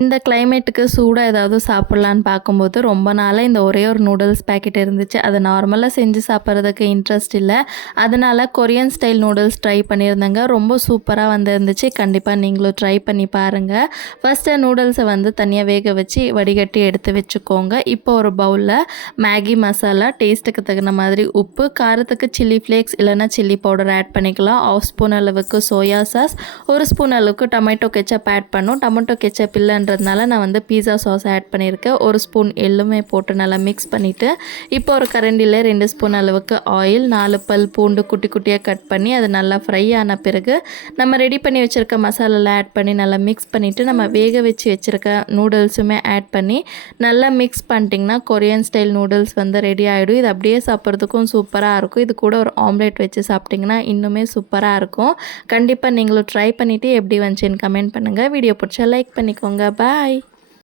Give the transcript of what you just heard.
இந்த கிளைமேட்டுக்கு சூடா ஏதாவது சாப்பிட்லான்னு பார்க்கும்போது, ரொம்ப நாளா இந்த ஒரே ஒரு நூடுல்ஸ் பாக்கெட் இருந்துச்சு. அத நார்மலா செஞ்சு சாப்பிட்றதுக்கு இன்ட்ரெஸ்ட் இல்ல. அதனால கொரியன் ஸ்டைல் நூடுல்ஸ் ட்ரை பண்ணியிருந்தேங்க. ரொம்ப சூப்பரா வந்திருந்துச்சு. கண்டிப்பா நீங்களும் ட்ரை பண்ணி பாருங்க. ஃபர்ஸ்ட்டு நூடுல்ஸை வந்து தனியா வேக வச்சு வடிகட்டி எடுத்து வச்சுக்கோங்க. இப்போ ஒரு பவுல்ல மேகி மசாலா, டேஸ்ட்டுக்கு தகுந்த மாதிரி உப்பு, காரத்துக்கு சில்லி ஃப்ளேக்ஸ் இல்லைனா சில்லி பவுடர் ஆட் பண்ணிக்கலாம். 1/2 ஸ்பூன் அளவுக்கு சோயா சாஸ், 1 ஸ்பூன் அளவுக்கு டொமேட்டோ கெச்சப் ஆட் பண்ணணும். டொமேட்டோ கெச்சப் இல்ல ன்றதுனால நான் வந்து பீஸா சாஸ் ஆட் பண்ணியிருக்கேன். 1 ஸ்பூன் எள்ளுமே போட்டு நல்லா மிக்ஸ் பண்ணிவிட்டு, இப்போ ஒரு கரண்டியில் 2 ஸ்பூன் அளவுக்கு ஆயில், 4 பல் பூண்டு குட்டி குட்டியாக கட் பண்ணி அது நல்லா ஃப்ரை ஆன பிறகு நம்ம ரெடி பண்ணி வச்சுருக்க மசாலாலாம் ஆட் பண்ணி நல்லா மிக்ஸ் பண்ணிவிட்டு, நம்ம வேக வச்சு வச்சுருக்க நூடுல்ஸுமே ஆட் பண்ணி நல்லா மிக்ஸ் பண்ணிட்டிங்கன்னா கொரியன் ஸ்டைல் நூடுல்ஸ் வந்து ரெடி ஆகிடும். இது அப்படியே சாப்பிட்றதுக்கும் சூப்பராக இருக்கும். இது கூட ஒரு ஆம்லேட் வச்சு சாப்பிட்டிங்கன்னா இன்னுமே சூப்பராக இருக்கும். கண்டிப்பாக நீங்களும் ட்ரை பண்ணிவிட்டு எப்படி வந்துச்சுன்னு கமெண்ட் பண்ணுங்கள். வீடியோ பிடிச்சா லைக் பண்ணிக்கோங்க. பாய்.